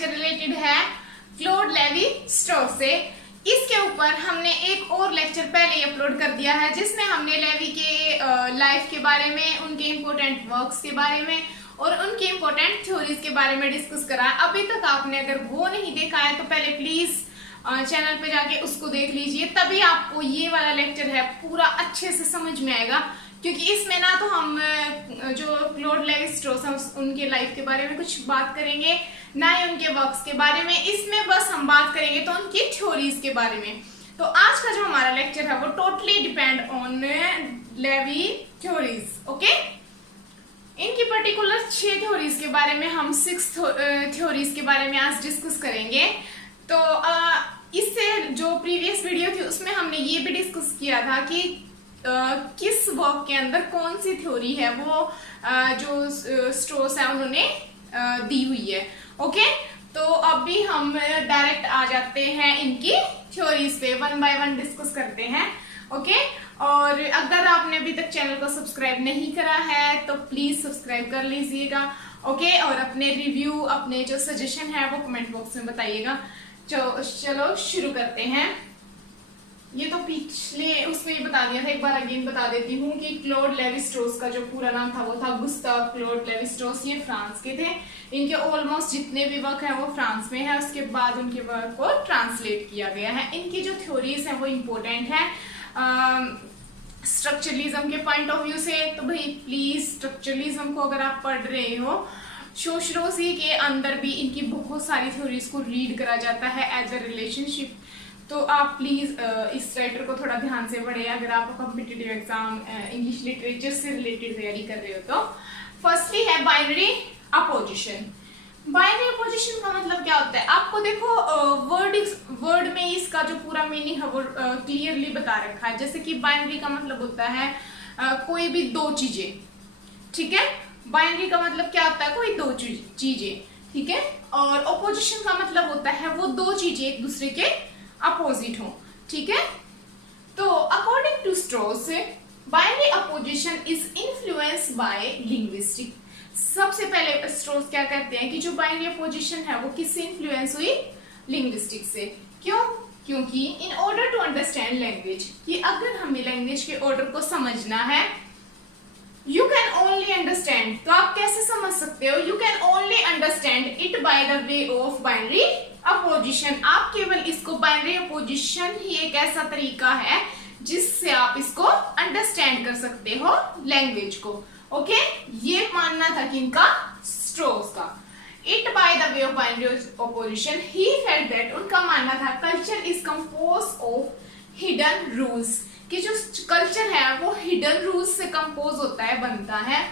Lecture related है Claude levy स्ट्रोस से। इसके ऊपर हमने एक और लेक्चर पहले ही अपलोड कर दिया है जिसमें हमने लेवी के लाइफ के बारे में, उनके इम्पोर्टेंट वर्क्स के बारे में और उनके इम्पोर्टेंट थ्योरीज के बारे में डिस्कस करा है। अभी तक आपने अगर वो नहीं देखा है तो पहले प्लीज चैनल पे जाके उसको देख लीजिए, तभी आपको ये वाला लेक्चर है पूरा अच्छे से समझ में आएगा। क्योंकि इसमें ना तो हम जो क्लॉड लेवी स्ट्रोस है उनके लाइफ के बारे में कुछ बात करेंगे, ना ही उनके वर्क्स के बारे में। इसमें बस हम बात करेंगे तो उनकी थ्योरीज के बारे में। तो आज का जो हमारा लेक्चर है वो totally depend on Levi theories. Okay, इनकी पर्टिकुलर 6 थ्योरीज के बारे में हम 6 थ्योरीज के बारे में आज डिस्कस करेंगे। तो इससे जो प्रीवियस वीडियो थी उसमें हमने ये भी डिस्कस किया था कि किस वर्क के अंदर कौन सी थ्योरी है वो जो स्ट्रोस है उन्होंने दी हुई है। ओके, तो अभी हम डायरेक्ट आ जाते हैं इनकी थ्योरीज पे, वन बाय वन डिस्कस करते हैं। ओके, और अगर आपने अभी तक चैनल को सब्सक्राइब नहीं करा है तो प्लीज सब्सक्राइब कर लीजिएगा। ओके, और अपने रिव्यू, अपने जो सजेशन है वो कमेंट बॉक्स में बताइएगा। चलो शुरू करते हैं। ये तो पिछले उसमें ही बता दिया था, एक बार अगेन बता देती हूँ कि क्लॉड लेवी स्ट्रोस का जो पूरा नाम था वो था गुस्ताव क्लॉड लेवी स्ट्रोस। ये फ्रांस के थे। इनके ऑलमोस्ट जितने भी वर्क है वो फ्रांस में है। उसके बाद उनके वर्क को ट्रांसलेट किया गया है। इनकी जो थ्योरीज है वो इम्पोर्टेंट है स्ट्रक्चरलिज्म के पॉइंट ऑफ व्यू से। तो भाई प्लीज स्ट्रक्चरलिज्म को अगर आप पढ़ रहे हो, सोशियोलॉजी के अंदर भी इनकी बहुत सारी थ्योरीज को रीड करा जाता है एज अ रिलेशनशिप। तो आप प्लीज इस राइटर को थोड़ा ध्यान से पढ़े अगर आप कॉम्पिटिटिव एग्जाम इंग्लिश लिटरेचर से रिलेटेड तैयारी कर रहे हो तो। फर्स्टली है बाइनरी अपोजिशन। बाइनरी अपोजिशन का मतलब क्या होता है? आपको देखो वर्ड में इसका जो पूरा मीनिंग है वो क्लियरली बता रखा है। जैसे कि बाइनरी का मतलब होता है कोई भी दो चीजें, ठीक है। बाइनरी का मतलब क्या होता है? कोई दो चीजें, ठीक है। और अपोजिशन का मतलब होता है वो दो चीजें एक दूसरे के अपोजिट हो, ठीक है। तो according to Strauss binary opposition is influenced by linguistic. सबसे पहले स्ट्रोस क्या कहते हैं कि जो बाइनरी अपोजिशन है वो किससे इन्फ्लुएंस हुई? लिंग्विस्टिक से। क्यों? क्योंकि in order to understand language, कि अगर हमें लैंग्वेज के ऑर्डर को समझना है, यू कैन ओनली अंडरस्टैंड, तो आप कैसे समझ सकते हो? You can only understand it by the way of binary opposition. आप केवल इसको, बाइनरी अपोजिशन ही एक ऐसा तरीका है जिससे आप इसको अंडरस्टैंड कर सकते हो लैंग्वेज को। ओके, ये मानना था कि इनका स्ट्रोस का it by the way of binary opposition. He felt that, उनका मानना था culture is compose of hidden rules, कि जो कल्चर है वो हिडन रूल्स से कंपोज होता है, बनता है।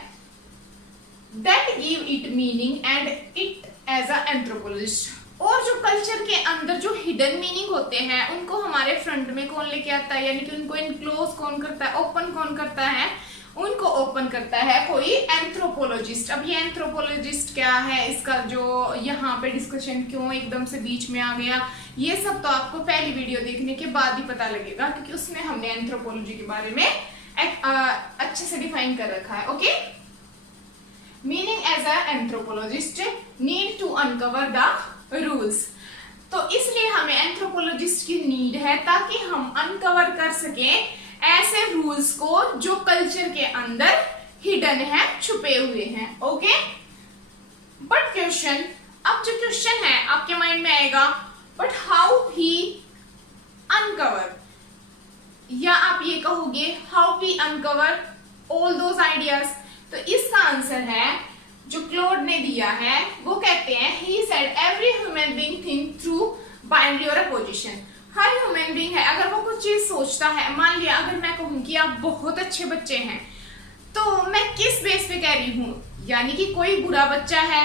That give it meaning and it as a anthropologist. और जो कल्चर के अंदर जो हिडन मीनिंग होते हैं उनको हमारे फ्रंट में कौन लेके आता है, यानी कि उनको इनक्लोज कौन करता है, ओपन कौन करता है? उनको ओपन करता है कोई एंथ्रोपोलॉजिस्ट। अब ये एंथ्रोपोलॉजिस्ट क्या है, इसका जो यहाँ पे डिस्कशन क्यों एकदम से बीच में आ गया, ये सब तो आपको पहली वीडियो देखने के बाद ही पता लगेगा, क्योंकि उसमें हमने एंथ्रोपोलॉजी के बारे में अच्छे से डिफाइन कर रखा है। Okay, meaning as a anthropologist need to uncover the rules. तो इसलिए हमें एंथ्रोपोलॉजिस्ट की नीड है ताकि हम अनकवर कर सकें ऐसे रूल्स को जो कल्चर के अंदर हिडन है, छुपे हुए हैं। ओके, बट क्वेश्चन, अब जो क्वेश्चन है आपके माइंड में आएगा, बट हाउ ही अनकवर, या आप ये कहोगे how we uncover all those ideas. तो इसका आंसर है जो क्लॉड ने दिया है, वो कहते हैं he said every human being think through binary और अपोजिशन। हर ह्यूमन बीइंग है, अगर वो कुछ चीज सोचता है, मान लिया अगर मैं कहूं कि आप बहुत अच्छे बच्चे हैं, तो मैं किस बेस पे कह रही हूं? यानी कि कोई बुरा बच्चा है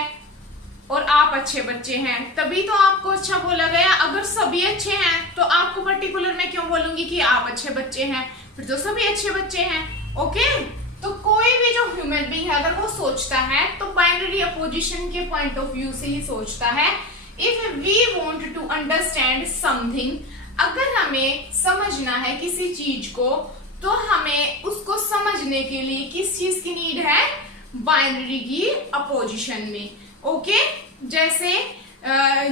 और आप अच्छे बच्चे हैं, तभी तो आपको अच्छा बोला गया। अगर सभी अच्छे हैं तो आपको पर्टिकुलर मैं क्यों बोलूंगी कि आप अच्छे बच्चे हैं? फिर तो सभी अच्छे बच्चे हैं। ओके, तो कोई भी जो ह्यूमन बीइंग है अगर वो सोचता है तो बाइनरी अपोजिशन के पॉइंट ऑफ व्यू से ही सोचता है। If we want to understand something, अगर हमें समझना है किसी चीज को, तो हमें उसको समझने के लिए किस चीज की नीड है? बाइनरी की अपोजिशन में। ओके, जैसे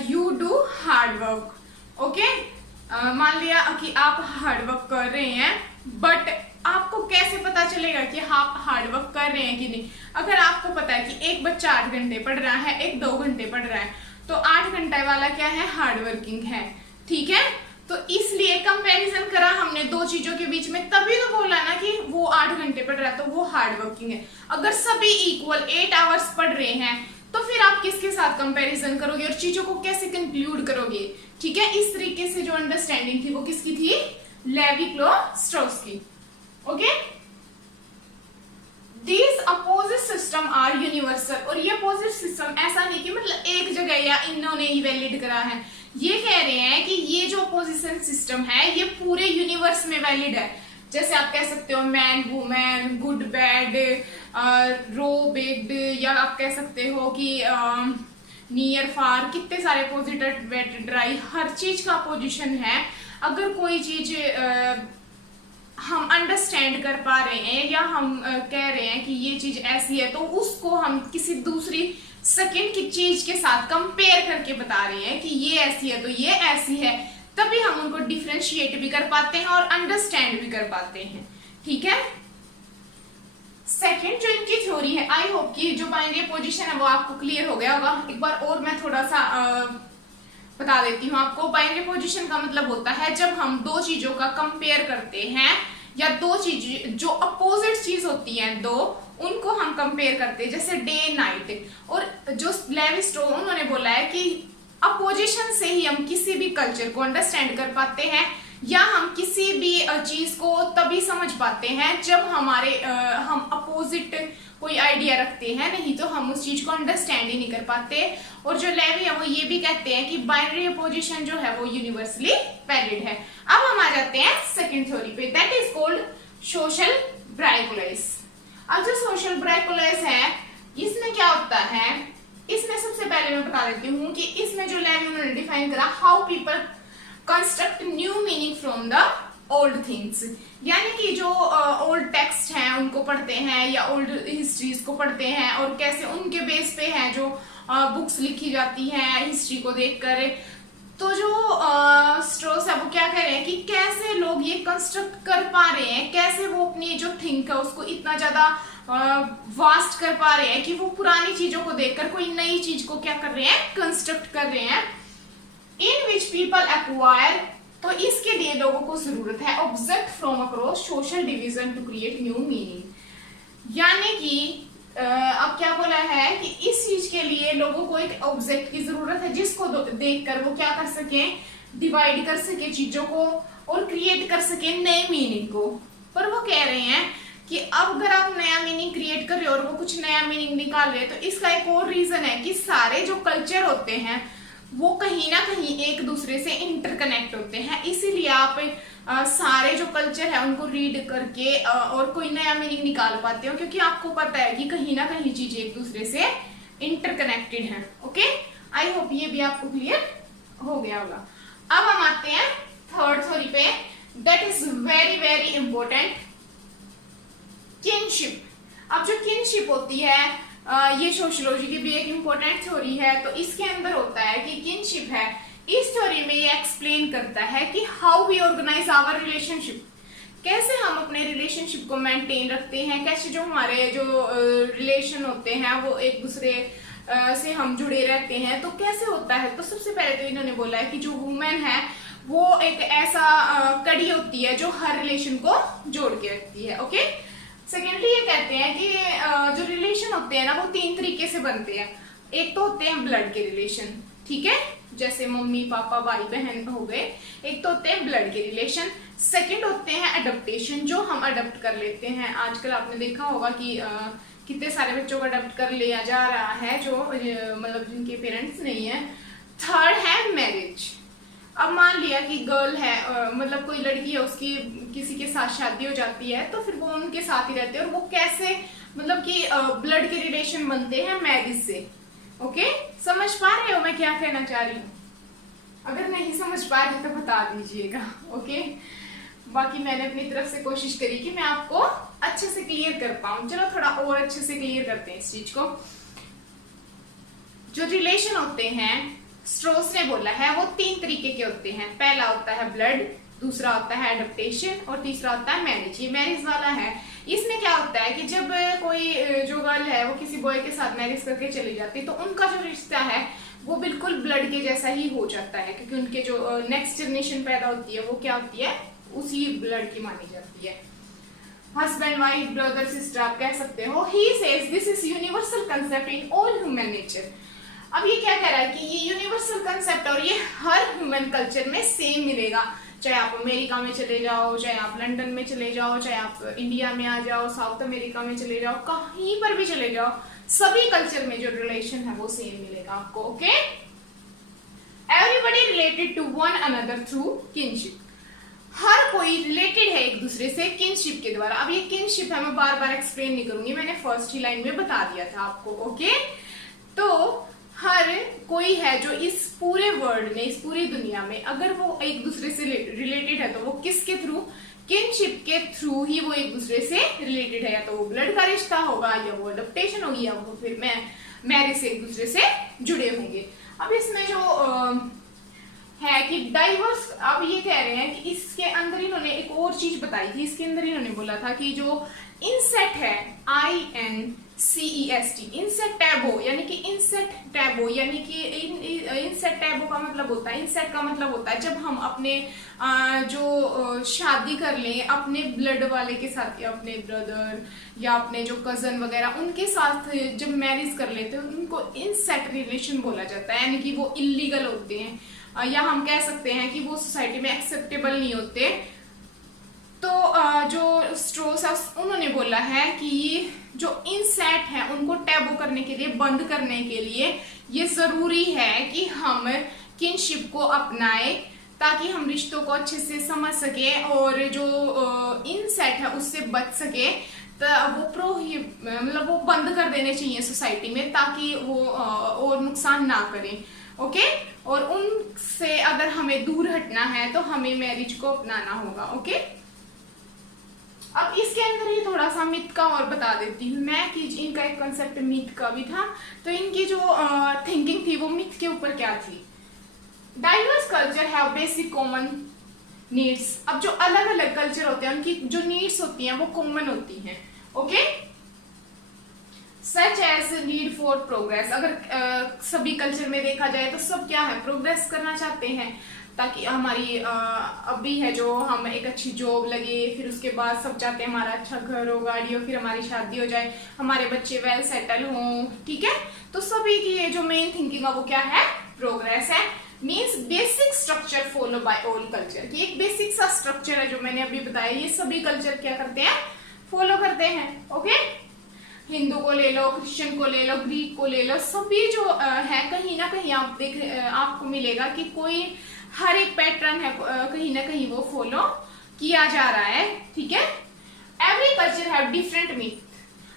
you do hard work. Okay, मान लिया कि आप हार्ड वर्क कर रहे हैं, बट आपको कैसे पता चलेगा कि आप हार्ड वर्क कर रहे हैं कि नहीं? अगर आपको पता है कि एक बच्चा 8 घंटे पढ़ रहा है, एक 2 घंटे पढ़ रहा है, तो 8 घंटे वाला क्या है? हार्ड वर्किंग है। ठीक है, तो इसलिए कंपैरिजन करा हमने दो चीजों के बीच में, तभी तो बोला ना कि वो 8 घंटे पढ़ रहा है तो वो हार्ड वर्किंग है। अगर सभी इक्वल 8 आवर्स पढ़ रहे हैं तो फिर आप किसके साथ कंपैरिजन करोगे और चीजों को कैसे कंक्लूड करोगे? ठीक है, इस तरीके से जो अंडरस्टैंडिंग थी वो किसकी थी? लेवी-क्लॉस की। Okay, These opposite system are universal। और ये अपोजिट सिस्टम ऐसा नहीं कि मतलब एक जगह या इन्होंने ही वैलिड करा है, ये कह रहे हैं कि ये जो अपोजिशन सिस्टम है ये पूरे यूनिवर्स में वैलिड है। जैसे आप कह सकते हो मैन वुमेन, गुड बैड, रो बिग, या आप कह सकते हो कि नियर फार, कितने सारे अपोजिट वेट ड्राई, हर चीज का अपोजिशन है। अगर कोई चीज हम अंडरस्टैंड कर पा रहे हैं या हम कह रहे हैं कि ये चीज ऐसी है, तो उसको हम किसी दूसरी सेकंड की चीज के साथ कंपेयर करके बता रहे हैं कि ये ऐसी है तो ये ऐसी है, तभी हम उनको डिफरेंशिएट भी कर पाते हैं और अंडरस्टैंड भी कर पाते हैं। ठीक है, सेकंड जो इनकी थ्योरी है, आई होप कि जो बाइनरी पोजीशन है वो आपको क्लियर हो गया होगा। एक बार और मैं थोड़ा सा बता देती हूँ आपको। बाइनरी पोजीशन का मतलब होता है जब हम दो चीजों का कंपेयर करते हैं, या दो चीज जो अपोजिट चीज होती हैं दो, उनको हम कंपेयर करते हैं, जैसे डे नाइट। और जो लेवी स्ट्रॉस उन्होंने बोला है कि अपोजिशन से ही हम किसी भी कल्चर को अंडरस्टैंड कर पाते हैं, या हम किसी भी चीज को तभी समझ पाते हैं जब हम अपोजिट कोई आइडिया रखते हैं, नहीं तो हम उस चीज को अंडरस्टैंड ही नहीं कर पाते। और जो लेवी है वो ये भी कहते हैं कि बाइनरी अपोजिशन जो है वो यूनिवर्सली वैलिड है। अब हम आ जाते हैं सेकंड थ्योरी पे, दैट इज कॉल्ड सोशल ब्राइकोलाइज। अब जो सोशल ब्राइकोलाइज है, इसमें क्या होता है? इसमें सबसे पहले मैं बता देती हूँ कि इसमें जो लेवी उन्होंने डिफाइन करा, how people construct new meaning from the old things. यानी कि जो ओल्ड टेक्स्ट हैं उनको पढ़ते हैं या ओल्ड हिस्ट्रीज को पढ़ते हैं, और कैसे उनके बेस पे है जो बुक्स लिखी जाती हैं हिस्ट्री को देखकर। तो जो स्ट्रॉस है वो क्या कह रहे हैं कि कैसे लोग ये कंस्ट्रक्ट कर पा रहे हैं, कैसे वो अपनी जो थिंक है उसको इतना ज्यादा वास्ट कर पा रहे हैं कि वो पुरानी चीजों को देखकर कोई नई चीज को क्या कर रहे हैं? कंस्ट्रक्ट कर रहे हैं। इन विच पीपल एक्वायर, तो इसके लिए लोगों को जरूरत है object from across social division to create new meaning. यानी कि अब क्या बोला है कि इस चीज के लिए लोगों को एक ऑब्जेक्ट की जरूरत है जिसको देखकर वो क्या कर सके? डिवाइड कर सके चीजों को और क्रिएट कर सके नए मीनिंग को। पर वो कह रहे हैं कि अब अगर आप नया मीनिंग क्रिएट कर रहे हो और वो कुछ नया मीनिंग निकाल रहे हैं, तो इसका एक और रीजन है कि सारे जो कल्चर होते हैं वो कहीं ना कहीं एक दूसरे से इंटरकनेक्ट होते हैं। इसीलिए आप सारे जो कल्चर है उनको रीड करके और कोई नया मीनिंग निकाल पाते हो, क्योंकि आपको पता है कि कहीं ना कहीं चीजें एक दूसरे से इंटरकनेक्टेड हैं। ओके, आई होप ये भी आपको क्लियर हो गया होगा। अब हम आते हैं थर्ड थ्योरी पे, that is very very important, kinship. अब जो किनशिप होती है ये सोशियोलॉजी की भी एक इंपॉर्टेंट थ्योरी है। तो इसके अंदर होता है कि किनशिप है, इस थ्योरी में ये एक्सप्लेन करता है कि how we organize our relationship, कैसे हम अपने रिलेशनशिप को मेंटेन रखते हैं, कैसे जो हमारे जो रिलेशन होते हैं वो एक दूसरे से हम जुड़े रहते हैं, तो कैसे होता है। तो सबसे पहले तो इन्होंने बोला है कि जो वुमेन है वो एक ऐसा कड़ी होती है जो हर रिलेशन को जोड़ के रखती है। ओके, सेकेंडली ये कहते हैं कि जो रिलेशन होते हैं ना वो 3 तरीके से बनते हैं। एक तो होते हैं ब्लड के रिलेशन, ठीक है, जैसे मम्मी पापा भाई बहन हो गए। एक तो होते हैं ब्लड के रिलेशन। सेकंड होते हैं अडप्टेशन, जो हम अडप्ट कर लेते हैं। आजकल आपने देखा होगा कि कितने सारे बच्चों को अडप्ट कर लिया जा रहा है जो मतलब जिनके पेरेंट्स नहीं है। थर्ड है मैरिज। अब मान लिया कि गर्ल है मतलब कोई लड़की है, उसकी किसी के साथ शादी हो जाती है, तो फिर वो उनके साथ ही रहते हैं। और वो कैसे मतलब कि ब्लड के रिलेशन बनते हैं मैरिज से। ओके, समझ पा रहे हो मैं क्या कहना चाह रही हूँ? अगर नहीं समझ पा रही तो बता दीजिएगा। ओके, बाकी मैंने अपनी तरफ से कोशिश करी कि मैं आपको अच्छे से क्लियर कर पाऊं। चलो थोड़ा और अच्छे से क्लियर करते हैं इस चीज को। जो रिलेशन होते हैं स्ट्रोस ने बोला है वो 3 तरीके के होते हैं। पहला होता है ब्लड, दूसरा होता है एडेप्टेशन और तीसरा होता है मैरिज। ये मैरिज वाला है। इसमें क्या होता है कि जब कोई जो गर्ल है वो किसी बॉय के साथ मैरिज करके चली जाती है तो उनका जो रिश्ता है वो बिल्कुल ब्लड के जैसा ही हो जाता है, क्योंकि उनके जो नेक्स्ट जनरेशन पैदा होती है वो क्या होती है, उसी ब्लड की मानी जाती है। हस्बैंड वाइफ ब्रदर सिस्टर आप कह सकते हो। He says this is universal concept in all human nature. अब ये क्या कह रहा है कि ये यूनिवर्सल कंसेप्ट और ये हर ह्यूमन कल्चर में सेम मिलेगा, चाहे आप अमेरिका में चले जाओ, चाहे आप लंदन में चले जाओ, चाहे आप इंडिया में आ जाओ, साउथ अमेरिका में चले जाओ, कहीं पर भी चले जाओ, सभी कल्चर में जो रिलेशन है वो सेम मिलेगा आपको। Okay, everybody related to one another through kinship. हर कोई रिलेटेड है एक दूसरे से किनशिप के द्वारा। अब ये किनशिप है, मैं बार बार एक्सप्लेन नहीं करूंगी, मैंने फर्स्ट ही लाइन में बता दिया था आपको। ओके, तो हर कोई है जो इस पूरे वर्ल्ड में, इस पूरी दुनिया में अगर वो एक दूसरे से रिलेटेड है तो वो किसके थ्रू, किनशिप के थ्रू ही वो एक दूसरे से रिलेटेड है। या तो वो ब्लड का रिश्ता होगा, या वो अडॉप्टेशन होगी, या वो फिर मैरिज से एक दूसरे से जुड़े होंगे। अब इसमें जो है कि डाइवर्स, अब ये कह रहे हैं कि इसके अंदर इन्होंने एक और चीज बताई थी। इसके अंदर इन्होंने बोला था कि जो इंसेक्ट है, INCEST, इंसेक्ट टैबो, यानी कि इंसेक्ट टैबो, यानी कि इंसेक्ट टैबो का मतलब होता है, इंसेक्ट का मतलब होता है जब हम अपने जो शादी कर लें अपने ब्लड वाले के साथ, या अपने ब्रदर या अपने जो कजन वगैरह उनके साथ जब मैरिज कर लेते हैं उनको इंसेक्ट रिलेशन बोला जाता है, यानी कि वो इलीगल होते हैं, या हम कह सकते हैं कि वो सोसाइटी में एक्सेप्टेबल नहीं होते। तो जो स्ट्रोस है उन्होंने बोला है कि ये जो इंसेक्ट है उनको टैबू करने के लिए, बंद करने के लिए ये जरूरी है कि हम किनशिप को अपनाएं, ताकि हम रिश्तों को अच्छे से समझ सके और जो इंसेक्ट है उससे बच सके। तो मतलब वो बंद कर देने चाहिए सोसाइटी में, ताकि वो और नुकसान ना करें। ओके, और उनसे अगर हमें दूर हटना है तो हमें मैरिज को अपनाना होगा। ओके, अब इसके अंदर ही थोड़ा सा मिथ का और बता देती हूँ मैं कि इनका एक कंसेप्ट मिथ का भी था। तो इनकी जो थिंकिंग थी वो मिथ के ऊपर क्या थी। Diverse culture have basic common needs. अब जो अलग अलग कल्चर होते हैं उनकी जो नीड्स होती हैं वो कॉमन होती हैं। Okay, such as need for progress. अगर सभी कल्चर में देखा जाए तो सब क्या है, प्रोग्रेस करना चाहते हैं, ताकि हमारी अभी है जो हम एक अच्छी जॉब लगे, फिर उसके बाद सब चाहते हैं हमारा अच्छा घर हो, गाड़ी हो, फिर हमारी शादी हो जाए, हमारे बच्चे वेल सेटल हों। ठीक है, तो सभी की ये जो मेन थिंकिंग है वो क्या है, प्रोग्रेस है। Means basic structure follow by all culture, कि एक बेसिक सा स्ट्रक्चर है जो मैंने अभी बताया, ये सभी कल्चर क्या करते हैं, फॉलो करते हैं। ओके, हिंदू को ले लो, क्रिश्चियन को ले लो, ग्रीक को ले लो, सभी जो है कहीं ना कहीं आपको मिलेगा कि कोई हर एक पैटर्न है कहीं ना कहीं वो फॉलो किया जा रहा है। ठीक है, every culture have different myth.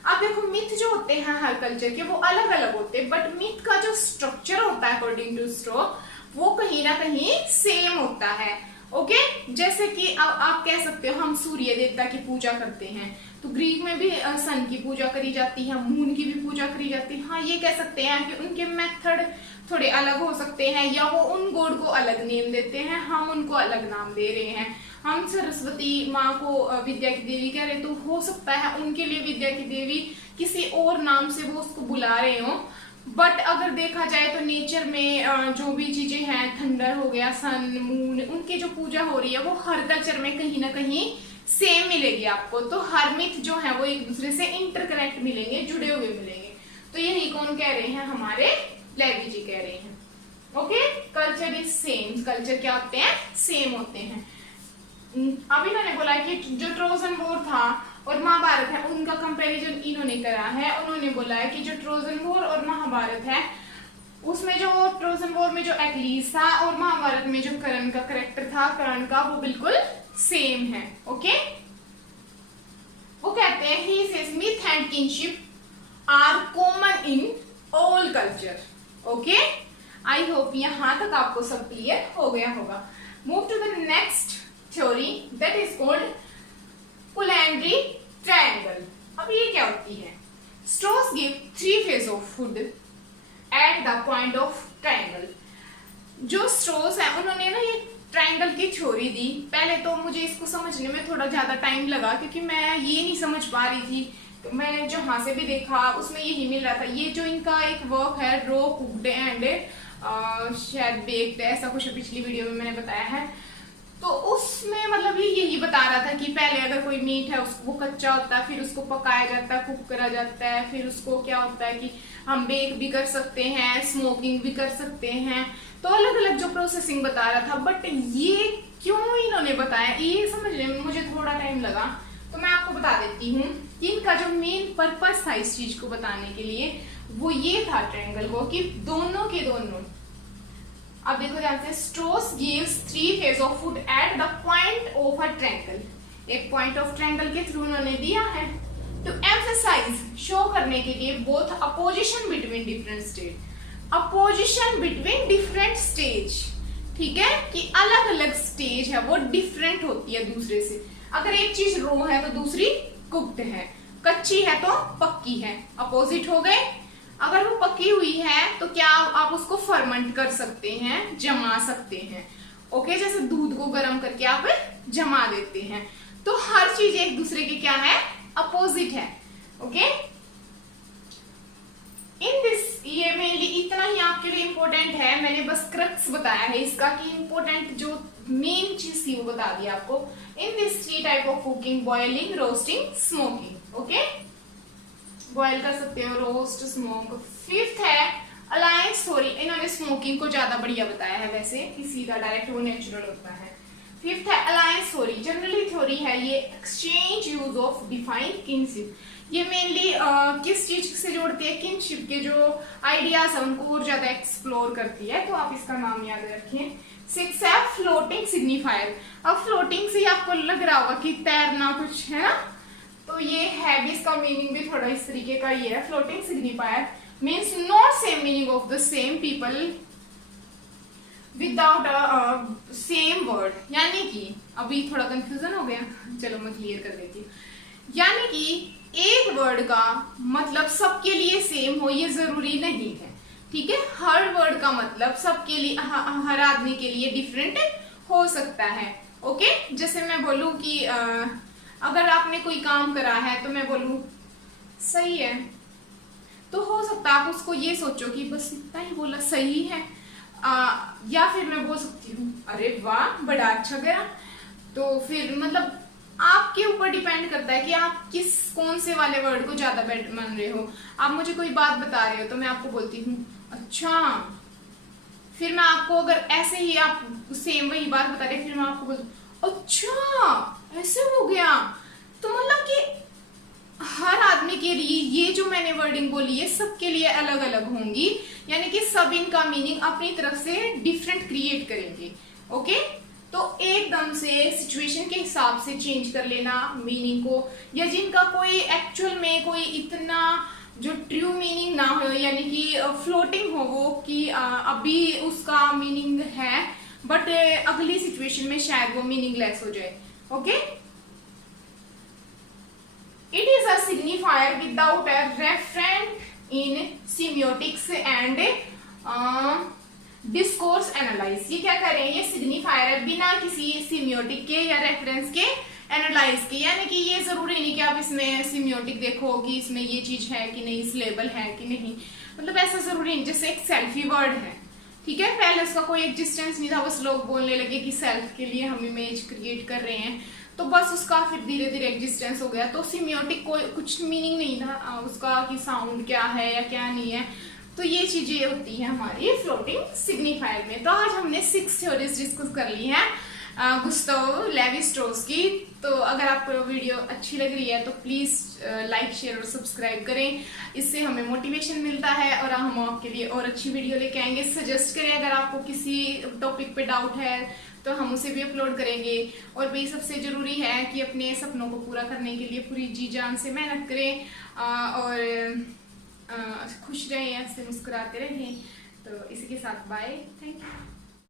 अब देखो मिथ जो होते हैं हर कल्चर के वो अलग अलग होते हैं, बट मिथ का जो स्ट्रक्चर होता है अकॉर्डिंग टू स्ट्रो वो कहीं ना कहीं सेम होता है। ओके, जैसे कि आप कह सकते हो हम सूर्य देवता की पूजा करते हैं, तो ग्रीक में भी सन की पूजा करी जाती है, मून की भी पूजा करी जाती है। हाँ, ये कह सकते हैं कि उनके मेथड थोड़े अलग हो सकते हैं, या वो उन गॉड को अलग नेम देते हैं, हम उनको अलग नाम दे रहे हैं। हम सरस्वती माँ को विद्या की देवी कह रहे, तो हो सकता है उनके लिए विद्या की देवी किसी और नाम से वो उसको बुला रहे हो। बट अगर देखा जाए तो नेचर में जो भी चीजें हैं, थंडर हो गया, सन, मून, उनकी जो पूजा हो रही है वो हर कल्चर में कहीं ना कहीं सेम मिलेगी आपको। तो हर मिथ जो है वो एक दूसरे से इंटरकनेक्ट मिलेंगे, जुड़े हुए मिलेंगे। तो यही कौन कह रहे हैं, हमारे लेवी जी कह रहे हैं। Okay, culture is same. Culture क्या होते हैं, सेम होते हैं। अब इन्होंने बोला कि जो ट्रोजन वॉर था और महाभारत है उनका कंपैरिजन इन्होंने करा है। उन्होंने बोला है कि जो ट्रोजन वॉर और महाभारत है उसमें जो ट्रोजन वॉर में जो एक्लीज था और महाभारत में जो कर्ण का करेक्टर था, कर्ण का, वो बिल्कुल सेम है। ओके, वो कहते हैं he says myth and kinship are common in all culture. Okay, I hope यहां तक आपको सब क्लियर हो गया होगा। Move to the next theory that is called culinary triangle. अब ये क्या होती है, Strauss give 3 phase of food at the point of triangle. जो स्ट्रोस है उन्होंने ना ये ट्रायंगल की थ्योरी दी। पहले तो मुझे इसको समझने में थोड़ा ज्यादा टाइम लगा क्योंकि मैं ये नहीं समझ पा रही थी। तो मैं जहां से भी देखा उसमें यही मिल रहा था। ये जो इनका एक वर्क है रो कुक्ड एंड शायद बेक्ड, ऐसा कुछ पिछली वीडियो में मैंने बताया है। तो उसमें मतलब ये यही बता रहा था कि पहले अगर कोई मीट है उसको वो कच्चा होता है, फिर उसको पकाया जाता है, कुक करा जाता है, फिर उसको क्या होता है कि हम बेक भी कर सकते हैं, स्मोकिंग भी कर सकते हैं। तो अलग अलग जो प्रोसेसिंग बता रहा था। बट ये क्यों इन्होंने बताया ये समझने में मुझे थोड़ा टाइम लगा। तो मैं आपको बता देती हूँ कि इनका जो मेन पर्पस था इस चीज को बताने के लिए वो ये था ट्रायंगल को, कि दोनों के दोनों, अब देखो ध्यान से, स्ट्रोस gives 3 phase of food at the point of a triangle. एक पॉइंट ऑफ ट्रायंगल के थ्रू उन्होंने दिया है टू एम्फसाइज, शो करने के लिए both opposition between different state, opposition between different stage. ठीक है, कि अलग अलग स्टेज है वो डिफरेंट होती है दूसरे से। अगर एक चीज रो है तो दूसरी कुक्ड है, कच्ची है तो पक्की है, अपोजिट हो गए। अगर वो पकी हुई है तो क्या आप उसको फर्मेंट कर सकते हैं, जमा सकते हैं। ओके, जैसे दूध को गर्म करके आप जमा देते हैं। तो हर चीज एक दूसरे की क्या है, अपोजिट है। ओके, इन दिस, ये मेनली इतना ही आपके लिए इंपॉर्टेंट है। मैंने बस क्रक्स बताया है इसका कि इंपॉर्टेंट जो मेन चीज थी वो बता दी आपको। In this 3 type of cooking, boiling, roasting, smoking. Okay, boil कर सकते हो, रोस्ट, स्मोक। 5th है अलायंस थ्योरी। इन्होंने स्मोकिंग को ज्यादा बढ़िया बताया है वैसे कि सीधा डायरेक्ट वो नेचुरल होता है। 5th है अलायंस थ्योरी, जनरली थ्योरी है ये, exchange use of define kinship. ये मेनली किस चीज से जोड़ती है, किनशिप के जो आइडियाज है उनको और ज्यादा एक्सप्लोर करती है। तो आप इसका नाम याद रखें। 6 है फ्लोटिंग सिग्निफायर। अब फ्लोटिंग से आपको लग रहा होगा कि तैरना कुछ है ना, तो ये है भी, इसका मीनिंग भी थोड़ा इस तरीके का ही है। Floating signifier means not same meaning of the same people without same word. यानी कि अभी थोड़ा कंफ्यूजन हो गया, चलो मैं क्लियर कर देती हूँ। यानी कि एक वर्ड का मतलब सबके लिए सेम हो ये जरूरी नहीं है। ठीक है, हर वर्ड का मतलब सबके लिए, हर आदमी के लिए डिफरेंट हो सकता है। ओके, जैसे मैं बोलूं कि अगर आपने कोई काम करा है तो मैं बोलूं सही है, तो हो सकता है आप उसको ये सोचो कि बस इतना ही बोला सही है। या फिर मैं बोल सकती हूँ अरे वाह बड़ा अच्छा गया। तो फिर मतलब आपके ऊपर डिपेंड करता है कि आप कौन से वाले वर्ड को ज्यादा बेटर मान रहे हो। आप मुझे कोई बात बता रहे हो तो मैं आपको बोलती हूँ अच्छा, फिर मैं आपको अगर ऐसे ही आप सेम वही बात बता रहे फिर मैं आपको बोलती अच्छा ऐसे हो गया। तो मतलब कि हर आदमी के लिए ये जो मैंने वर्डिंग बोली है सबके लिए अलग अलग होंगी, यानी कि सब इनका मीनिंग अपनी तरफ से डिफरेंट क्रिएट करेंगे। ओके, तो एकदम से सिचुएशन के हिसाब से चेंज कर लेना मीनिंग को, या जिनका कोई एक्चुअल में कोई इतना जो ट्रू मीनिंग ना हो, यानी कि फ्लोटिंग हो वो कि अभी उसका मीनिंग है बट अगली सिचुएशन में शायद वो मीनिंगलेस हो जाए। Okay, it is a signifier without a referent in semiotics and discourse analyze। ये क्या कर रहे हैं, ये सिग्निफायर है बिना किसी सिमियोटिक के या रेफरेंस के एनालाइज के। यानी कि ये जरूरी नहीं कि आप इसमें सिमियोटिक देखो कि इसमें ये चीज है कि नहीं, सिलेबल है कि नहीं, मतलब ऐसा जरूरी नहीं। जैसे एक सेल्फी वर्ड है, ठीक है, पहले उसका कोई एग्जिस्टेंस नहीं था, बस लोग बोलने लगे कि सेल्फ के लिए हम इमेज क्रिएट कर रहे हैं, तो बस उसका फिर धीरे धीरे एग्जिस्टेंस हो गया। तो सिमियोटिक कोई कुछ मीनिंग नहीं था उसका कि साउंड क्या है या क्या नहीं है। तो ये चीजें होती है हमारी फ्लोटिंग सिग्निफायर में। तो आज हमने 6 थ्योरीज डिस्कस कर ली है गुस्ताव लेवी-स्ट्रॉस की। तो अगर आपको वीडियो अच्छी लग रही है तो प्लीज लाइक शेयर और सब्सक्राइब करें, इससे हमें मोटिवेशन मिलता है और हम आपके लिए और अच्छी वीडियो लेके आएंगे। सजेस्ट करें अगर आपको किसी टॉपिक पे डाउट है तो हम उसे भी अपलोड करेंगे। और भी सबसे जरूरी है कि अपने सपनों को पूरा करने के लिए पूरी जी जान से मेहनत करें और खुश रहें, ऐसे मुस्कुराते रहें। तो इसी के साथ बाय, थैंक यू।